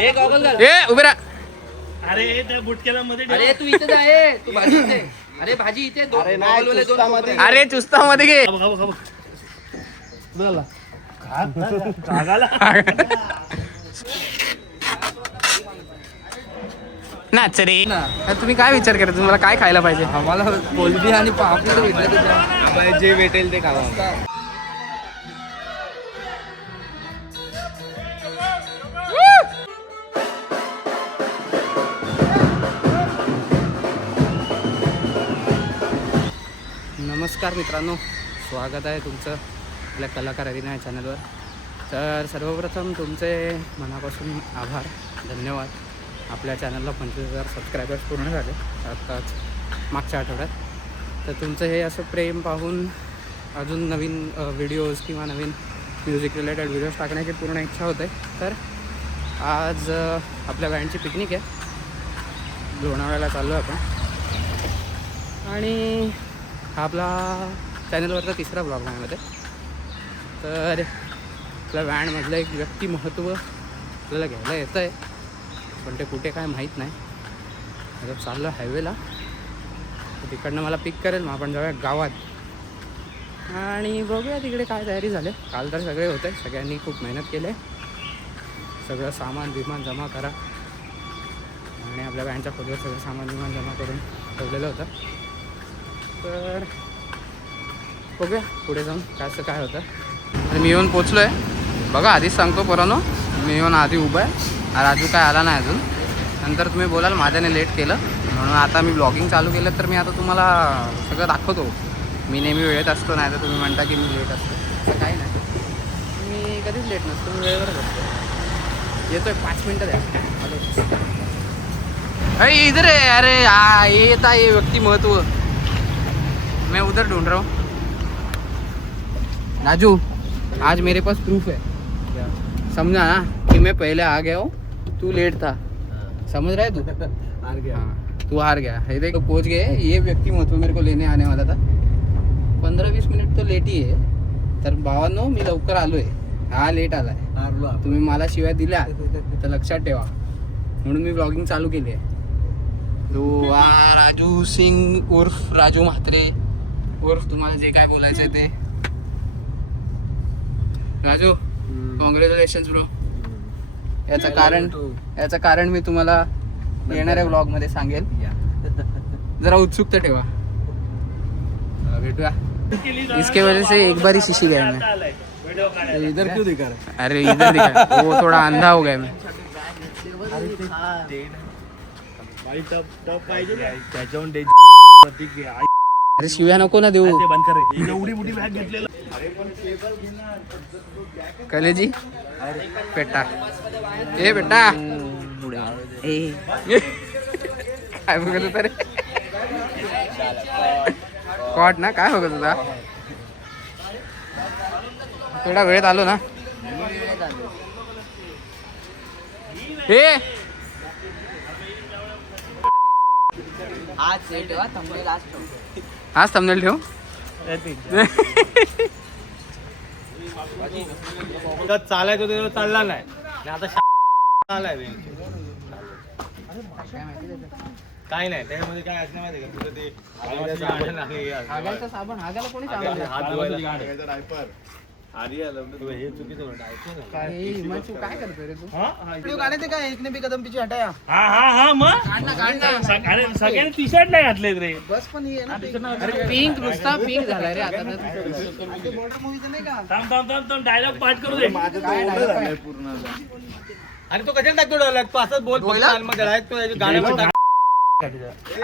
ए goggle घाल. ए उभे राहा. अरे त्या बुटक्याला मध्ये अरे तू इथे आहे, तू भाजी इथे. अरे भाजी इथे दोन गॉगल वाले दोन कोपरे. अरे चुस्तामध्ये घे. नाच रे. तुम्ही काय विचार करता, तुम्हाला काय खायला पाहिजे? आम्हाला कोलबी आणि पापलेट भेटले, जे भेटेल ते खावा. नमस्कार मित्रांनो, स्वागत आहे तुमचं आपल्या कलाकार अरिना या चॅनलवर. तर सर्वप्रथम तुमचे मनापासून आभार, धन्यवाद. आपल्या चॅनलला 25,000 सबस्क्रायबर्स पूर्ण झाले आत्ताच मागच्या आठवड्यात. तर तुमचं हे असं प्रेम पाहून अजून नवीन व्हिडिओज किंवा नवीन म्युझिक रिलेटेड व्हिडिओज टाकण्याची पूर्ण इच्छा होते. तर आज आपल्या बँडची पिकनिक आहे, लोणावळ्याला चाललो आहे आपण. आणि हा आपला चॅनलवरचा तिसरा ब्लॉग माझ्यामध्ये. तर आपल्या बँडमधलं एक व्यक्तिमहत्त्व आपल्याला घ्यायला येतं आहे, पण ते कुठे काय माहीत नाही. आता चाललो हायवेला, तिकडनं मला पिक करेल, मग आपण जाऊया गावात आणि बघूया तिकडे काय तयारी झाली. काल तर सगळे होते, सगळ्यांनी खूप मेहनत केली. सगळं सामान विमान जमा करा, आणि आपल्या बँडच्या खोलीवर सगळं सामान विमान जमा करून ठेवलेलं होतं. तर बघूया पुढे जाऊन काय होतं. आणि मी येऊन पोचलो आहे बघा. आधीच सांगतो पोरांनो, मी येऊन आधी उभा आहे. राजू काय आला नाही अजून. नंतर तुम्ही बोलाल माझ्याने लेट केलं म्हणून. आता मी ब्लॉगिंग चालू केलं तर मी आता तुम्हाला सगळं दाखवतो. मी नेहमी वेळेत असतो, नाही तर तुम्ही म्हणता की मी लेट असतो. असं काही नाही, मी कधीच लेट नसतो, मी वेळेवरच असतो. येतोय 5 मिनटं द्या. अरे इधर आहे. अरे ये येता ये व्यक्तिमहत्व, मैं उधर ढूंढ रहा हूँ. राजू, आज मेरे पास प्रूफ है. समझा ना कि मैं पहले आ गया हूँ, तू लेट था. समझ रहा है तू? हार गया. हाँ, तू हार गया. हे देखो पहुँच गए. ये व्यक्तिमत्व मेरे को लेने आने वाला था. 15-20 मिनिट तो लेट ही आहे. तर भावांनो, मी लवकर आलोय, हा लेट आलाय. तुम्ही मला शिवाय दिल्या तर लक्षात ठेवा, म्हणून मी ब्लॉगिंग चालू केली आहे. तो राजू सिंग उर्फ राजू म्हात्रे उर्फ तुम्हाला जे काय बोलायचं ते. Raju, congratulations bro. याचं कारण मी तुम्हाला येणाऱ्या व्लॉग मध्ये सांगेल. जरा उत्सुकता ठेवा. भेटूया. इसके वजह से एक बार ही शीशी गया मैं. इधर क्यों दिखा रहा? अरे इधर दिखा, वो थोड़ा अंधा हो गया मैं. अरे शिव्या नको ना देऊ. कलेजी पेटा. ए बेटा, काय बघत होता रे? कॉट ना, काय बघत होता? थोडा वेळेत आलो ना. हे आज थंबनेल ठेव. चालायचं तो चालला नाही, आता आलाय. काय नाही त्याच्यामध्ये काय असणार माहिती का तुझं ते हागायचा साबण. हागायला कोणी साबण? हे चुकीचं काय करतोय रे तू? गाणे ते काय एकने भी कदम पीछे हटाया. हा मग अरे सगळ्यांनी टी शर्ट नाही घातले रे. बस पण ही आहे ना, अरे पिंक, नुसता पिंक झालाय रे आता. बॉर्डर मूवीचं नाही का? थांब डायलॉग पाठ करू दे. पूर्ण अरे तो कशाला टाकतो डायलॉग? तू असंच बोल. गाणं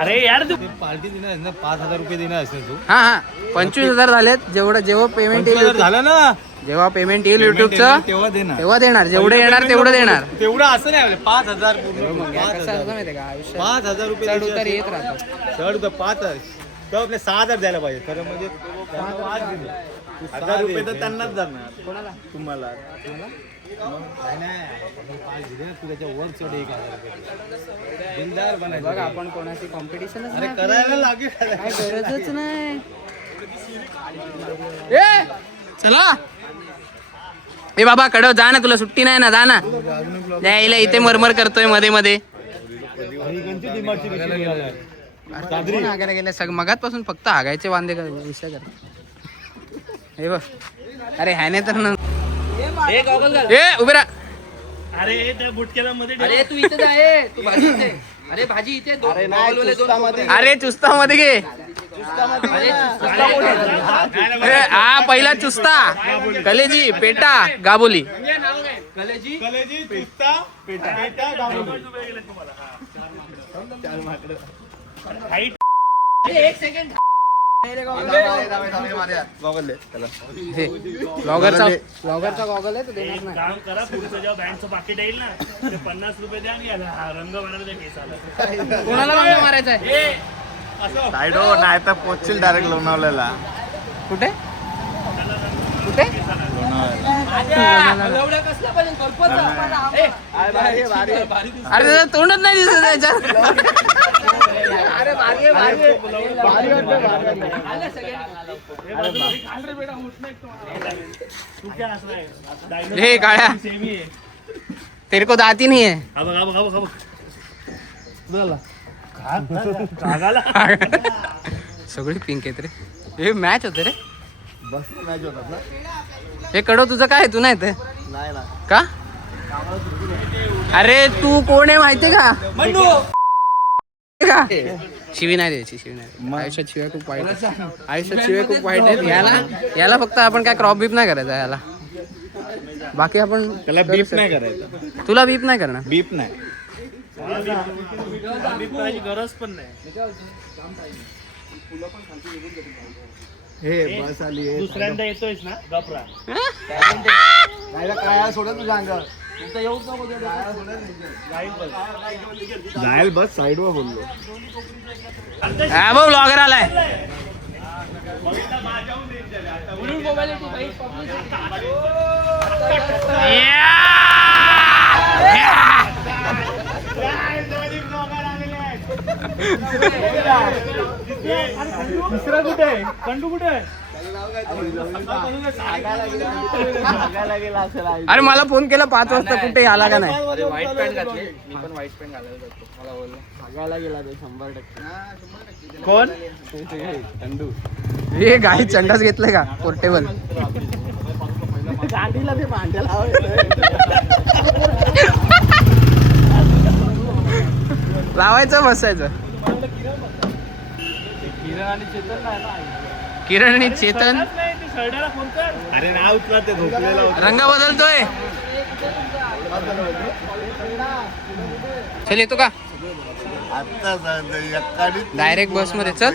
अरे यार तू पार्टी देणार ना, 5,000 रुपये देणार असेल तू. हा 25,000 झालेत. जेव्हा पेमेंट येईल, झालं ना, जेव्हा पेमेंट येईल युट्यूबचं तेव्हा देणार. जेवढे येणार तेवढं देणार. तेवढं असं नाही. 5,000 कसं असतं माहितीये का, आयुष्यात 5,000 रुपये चढ उतार येत राहतात. चढ उतार 5,000 तर आपले 6,000 द्यायला पाहिजे खरं म्हणजे. 1,000 रुपये तर त्यांनाच जाणार. कोणाला? तुम्हाला त्याच्या वर चढ 1,000 रुपये बिलदार बनायचं. बघा, आपण कोणाची कॉम्पिटिशनच अरे करायला लागेल, काय गरजच नाही. ए चला ए बाबा कडव जा ना, तुला सुट्टी नाही ना, जा ना. द्यायला इथे मरमर करतोय मध्ये मध्ये. कोण हागायला गेलं सग मगातपासून फक्त हागायचे वांदे विषय कर. हे बघ अरे ह्याने तर ना ए उभे राहा. अरे त्या बुटक्याला मध्ये अरे तू इथे आहे, तू भाजी इथे. अरे भाजी इथे अरे चुस्ता मध्ये घे. हा पहिला चुस्ता, कलेजी, पेटा, गाबोली. कलेजी चुस्ता पेटा गाबोली. एक सेकंड. ब्लॉगरचा गॉगल आहे तो देणार नाही. काम करा, पुढचं जेव्हा बँकचं पाकिट येईल ना ते 50 रुपये द्या आणि याला रंग मारायला द्या केसाला. कोणाला रंग मारायचा आहे? साईडो नाही तर पोचशील डायरेक्ट लोणावळ्याला. कुठे कुठे? कसला पाहिजे कल्पना. अरे त्याचं तोंडच नाही दिसत त्याच्यात. हे काळ्या तेरे को दाती नाही है. सगळी पिंक आहेत रे. हे मॅच होते रे. हे कडव तुझं काय तू नाही ते का? अरे तू कोण आहे माहितीये का? शिवी नाही द्यायची, शिवी नाही. आयुष्यात शिवाय खूप वाईट आहे. आयुष्यात शिवाय खूप वाईट आहेत. याला फक्त आपण काय क्रॉप बीप नाही करायचा याला. बाकी आपण त्याला बीप नाही करायचं. तुला बीप नाही करणार. बीप नाही. गरज पण नाही. हे बस आली. दुसऱ्यांदा येतोयस ना गपरा. काय सोडत तुझ्या अंगावर जायल बस साईडवर बोललो. हा भाऊ ब्लॉगर आलाय. दुसरा कुठे आहे? कंडू कुठे आहे? अरे मला फोन केला 5 वाजता, कुठे आला का नाही? व्हाईट पॅन्ट घातली. मी पण व्हाईट पॅन्ट घालायला जातो. मला बोलला सांगायला गेला ते 100%. कोण? चंदू. हे गाडी चंडाच घेतलंय का पोर्टेबल? गाडीला ते भांड्याला लावायचं बसायचं. किरण आणि चेतन फोन कर. अरे नाव उचला ते झोपलेला होता. रंग बदलतोय. चल येतो का? आता एकाडीत डायरेक्ट बस मध्ये चल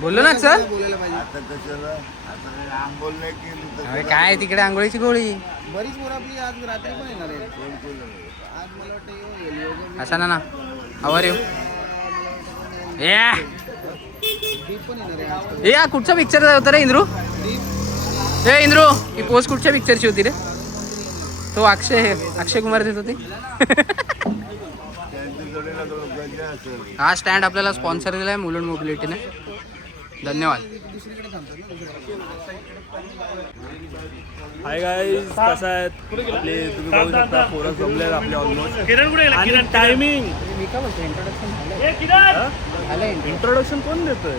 बोललो ना चल. आता कशाला आता आंघोळ नाही केली तर अरे काय तिकडे आंघोळीची गोळी बरीच मोर आपली आज रात्री पण येणार आहे. आज मला वाटतं असा ना आवर येऊ. ए या कुठचा पिक्चर होता रे इंद्रू? ए इंद्रू ही पोस्ट कुठच्या पिक्चरची होती रे? तो अक्षय कुमार देत होती. हा स्टँड आपल्याला स्पॉन्सर दिलाय मुलुंड मोबिलिटीने. धन्यवाद. हाय गाईज, कसं आहेत आपले? तुम्ही बघू शकता पोरं जमलेत आपले ऑलमोस्ट. किरण कुठे गेला? किरण टायमिंग मी काय बोलतो इंट्रोडक्शन किरण इंट्रोडक्शन कोण देतोय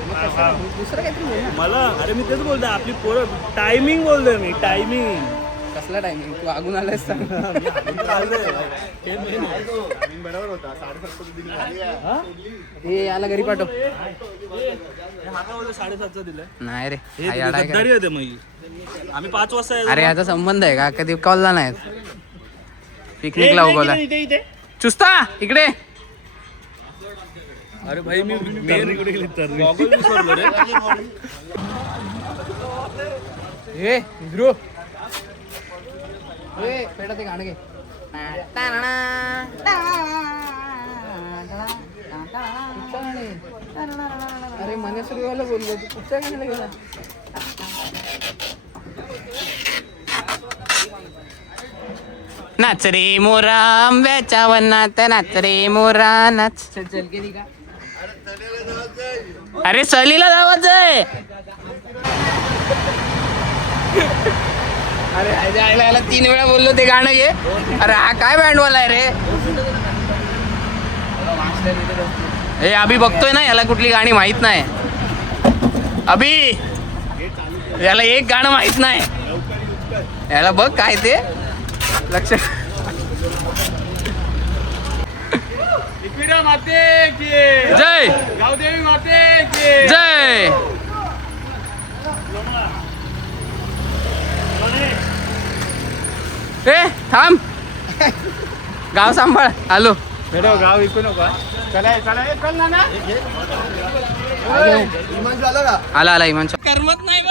दुसरं काहीतरी बोल ना. मला? अरे मी तेच बोलतोय, आपली पोरं टायमिंग बोलतोय मी. टायमिंग कसला टायमिंग? तू आगून आलायस सांग. बरोबर होता 7:30 हे याला घरी पाठव. 7:30 दिलंय. नाही रे हे हा याडा आहे का? गद्दारी होते मग. आम्ही 5 वाजता यायचो. अरे याचा संबंध आहे का? कधी कॉलला नाही. पिकनिकला उगवला. चुस्ता इकडे. अरे भाई मी गॉगल विसरलो रे. हे इंद्रू हे पेटा ते गाणं घे. अरे मनेश्वरीवाला बोललो तू कुठच्या गाण्याला गेला? नाच रे मोरा आंब्याच्या वनात नाच रे मोरा नाच. चल गेली का? अरे सहलीला जावायचंय. अरे याला 3 वेळा बोललो ते गाणं घे. अरे हा काय बँडवाला आहे रे. हे अभि बघतोय ना, याला कुठली गाणी माहित नाही. अभि याला एक गाणं माहित नाही. याला बघ काय ते लक्ष. जय गावदेवी माते की जय. ए थांब, गाव सांभाळ. आलो. गाव विकू नको. चला चला चल ना ना. इमान झालं का? आला इमान. करमत नाही बघ.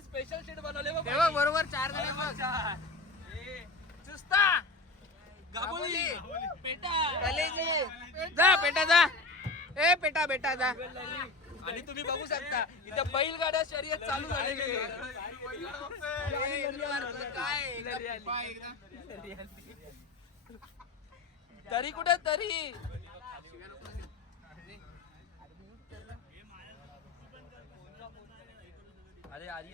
स्पेशल शीट बनवले बघ. बरोबर 4 जण बघ. चुस्ता गाबोली पेटा कलेजी जा पेटा जा. ए पेटा बेटा जा. आणि तुम्ही बघू शकता इथे बैलगाड्या शर्यत चालू झालेली आहे. तरी कुठे तरी अरे आधी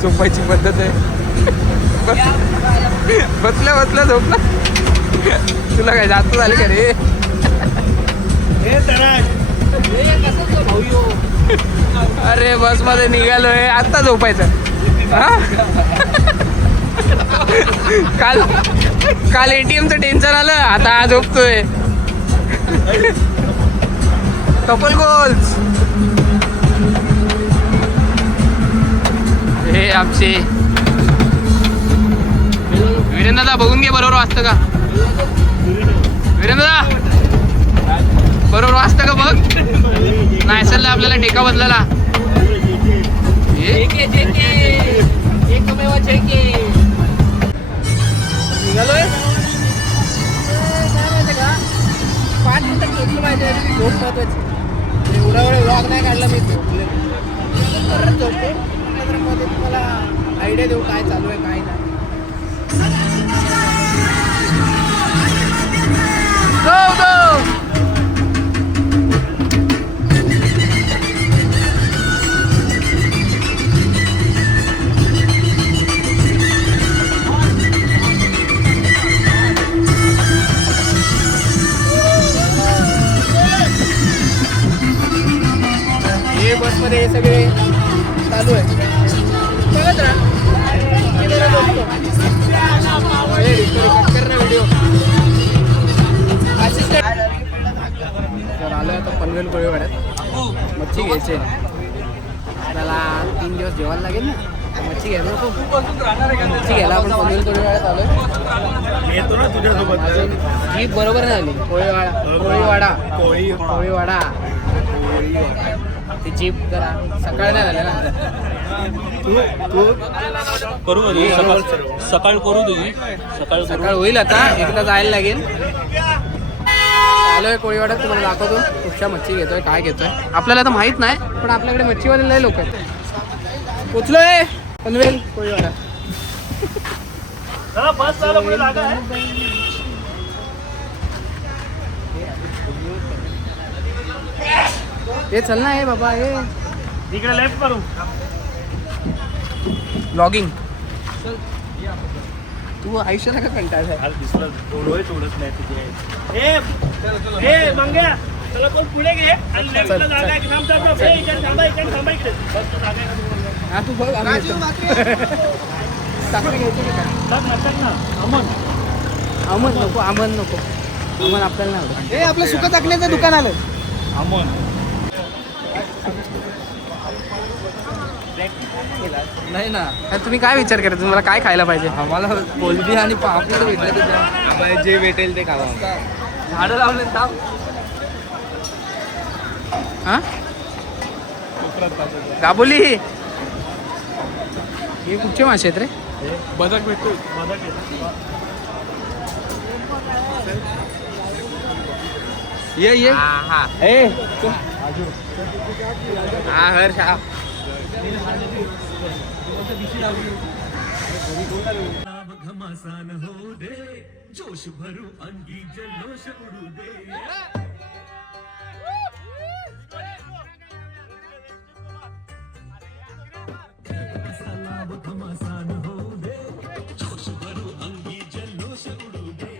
झोपायची पद्धत आहे. बसल्या बसल्या झोपला. तुला काय जास्त झाली का रे. अरे बस मध्ये निघालोय आता झोपायचं. काल ATMचं टेन्शन आलं, आता आज झोपतोय. कपल गोल्स हे आमचे. वीरेंद्रदा बघून घे बरोबर वाचतं का. वीरेंद्रदा बरोबर वाचतं का बघ. नाही असेल आपल्याला टेका बदलायला. निघालोय 5 मिनिटं झोपलं पाहिजे. झोप महत्वाची. एवढा वेळ व्लॉग नाही काढला मी. झोपले परत झोपते. मध्ये तुम्हाला आयडिया देऊ काय चालू आहे काय नाही. हे बसमध्ये हे सगळे चालू आहे. बघत राहा. व्हिडिओ तर आलो आता पनवेल कोळीवाड्यात. मच्छी घ्यायची आपल्याला. 3 दिवस जेवायला लागेल ना. मच्छी घ्यायला नको. मच्छी घ्यायला आपण पनवेल कोळीवाड्यात आलोय. येतो ना तुझ्यासोबत. जीप बरोबर नाही झाली. कोळीवाडा ती जीप जरा सकाळ नाही झाली ना. करू सकाळ करू तुझी. सकाळ होईल आता. एकदा जायला लागेल. आलोय कोळीवाड्यात. तुम्हाला दाखवतो कुठच्या मच्छी घेतोय काय घेतोय. आपल्याला तर माहित नाही पण आपल्याकडे मच्छीवाले लय लोक आहेत. पोचलोय पनवेल कोळीवाडा. हे चल ना हे बाबा हे इकडे लेफ्ट करू. ब्लॉगिंग. तू आयुष्याला का कंटाळा ए मंग्या चला कोण पुढे घे आणि लेफ्टला जागा आहे. थांब थांब इकडे थांबा इकडे. हा तू बघ. साखर घ्यायची का. अमन नको. अमन आपल्याला नाही आवडत. हे आपलं सुका टाकण्याचं दुकान आलं. नाही ना. तुम्ही काय विचार करता. तुम्हाला काय खायला पाहिजे. आम्हाला कोलबी आणि पापलेट भेटले. आम्हाला जे भेटेल ते खावा. झाडं लावले थांब. हा गाबोली हे कुठचे मासे आहेत रे. बदक भेटतो. बदक ये हा हर्ष हा. घमासान हो दे, जोश भरू अंगी जल्लोष उडू दे. सलाम घमासान हो दे, जोश भरू अंगी जल्लोष उडू दे.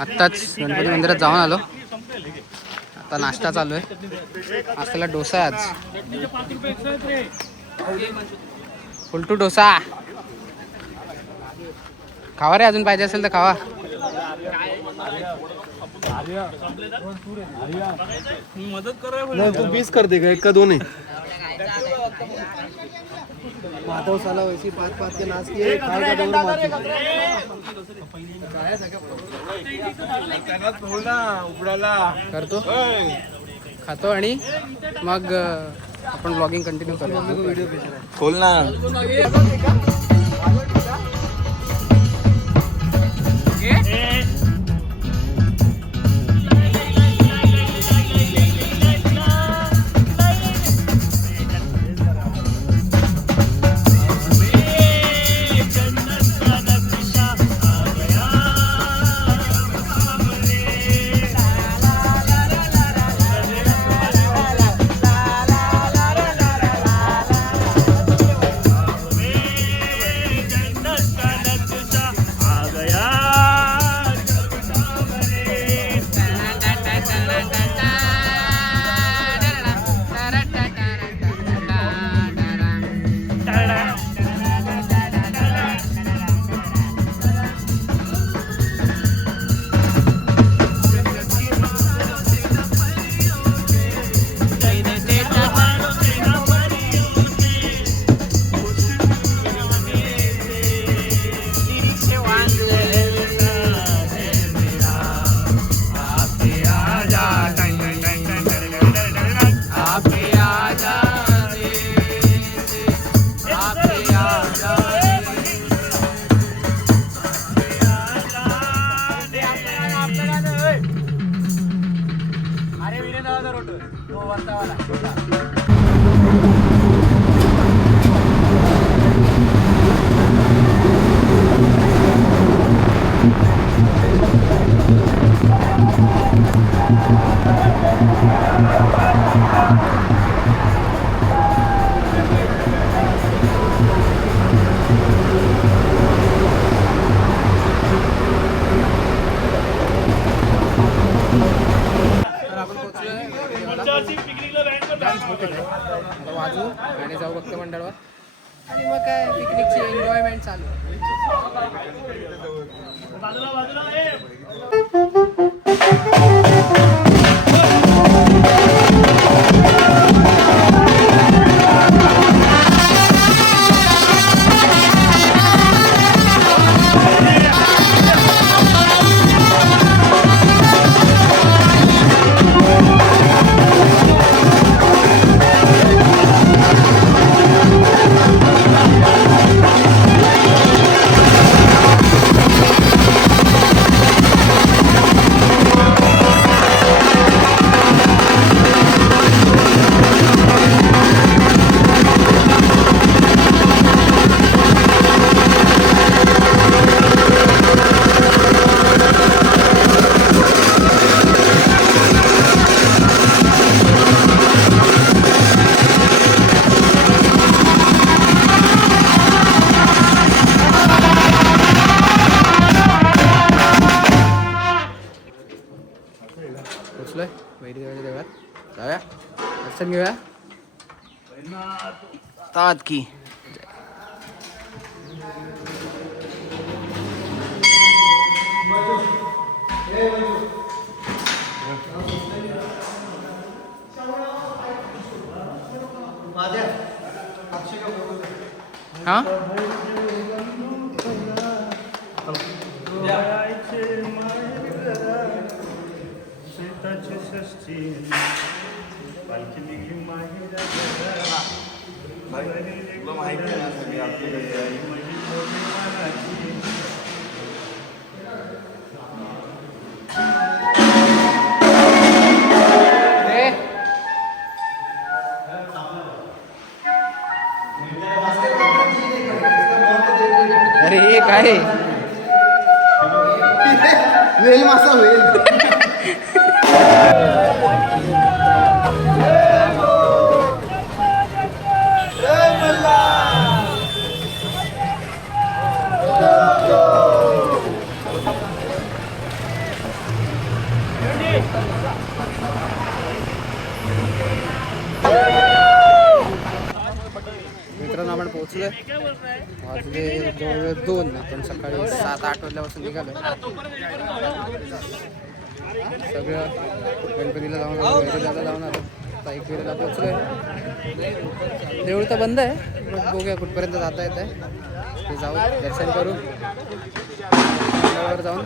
आत्ताच गणपती मंदिरात जाऊन आलो. आता नाश्ता चालू आहे. नाश्त्याला डोसा आहे आज. फुलटू डोसा खावा रे, अजून पाहिजे असेल तर खावा. मदत करायला नाही, तू 20 करते का? 1 का 2 आहे? माधव साला वैसी 5 के नाच किए, खाएगा 2 माची. करतो, खातो आणि मग आपण ब्लॉगिंग कंटिन्यू करू. खोल ना. तर आपण पोहोचलोय आता वाजू आणि जाऊ भक्त मंडळावर आणि मग काय पिकनिकची एन्जॉयमेंट चालू पोचलोय वैद्यदेवाच्या देवळात जाऊया दर्शन घेऊया तात की हा अरे हे काय वेल मासा वेल मित्रांनो आपण पोहोचलोय वाजले जवळजवळ 2 आपण सकाळी 7-8 वाजल्यापासून निघालो सगळं गणपतीला जाऊन आलो वैद्यदेवाला जाऊन आलो आता एकविरेला पोहोचलोय देऊळ तर बंद आहे मग बघूया कुठपर्यंत जाता येत आहे ते जाऊ दर्शन करू जाऊन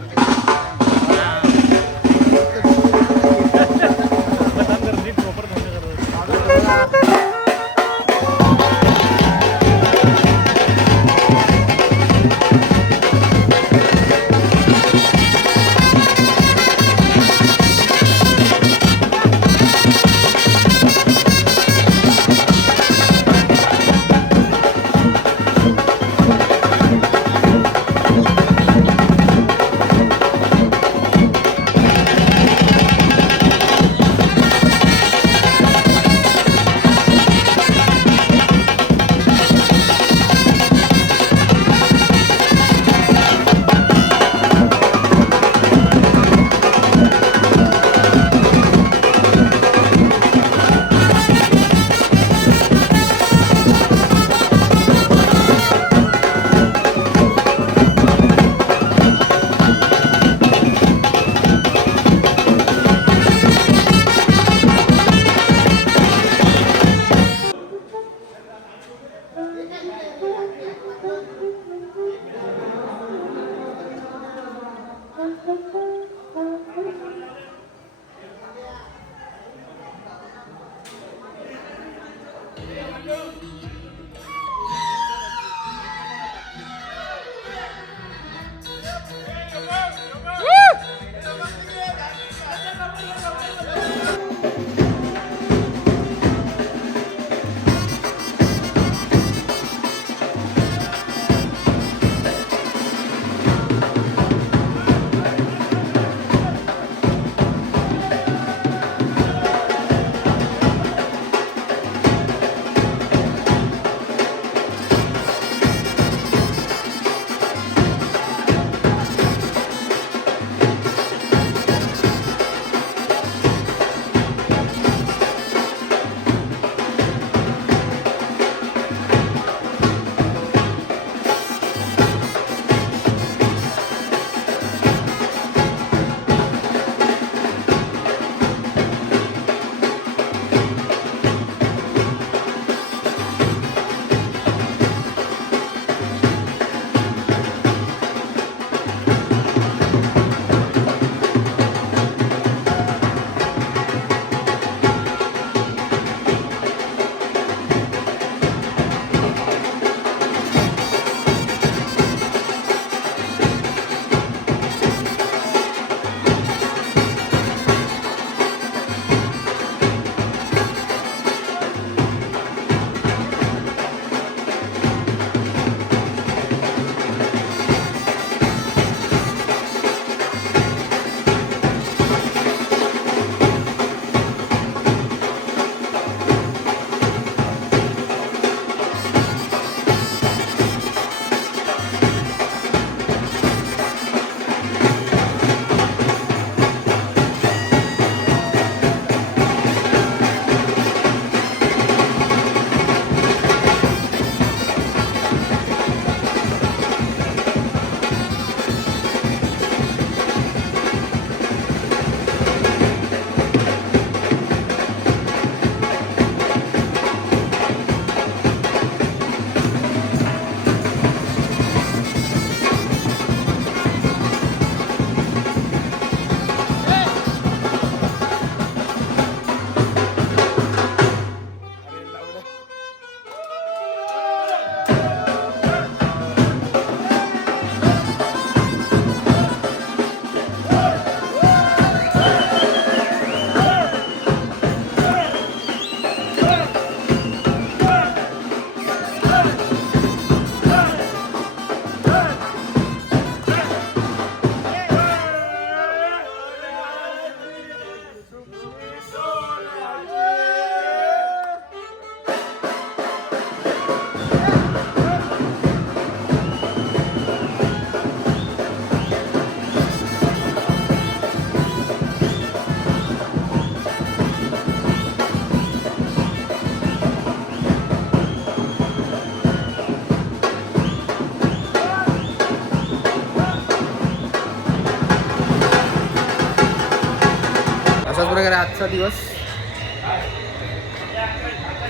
प्रकारे आजचा दिवस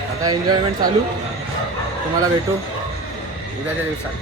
आता एन्जॉयमेंट चालू. तुम्हाला भेटू उद्याच्या दिवसात.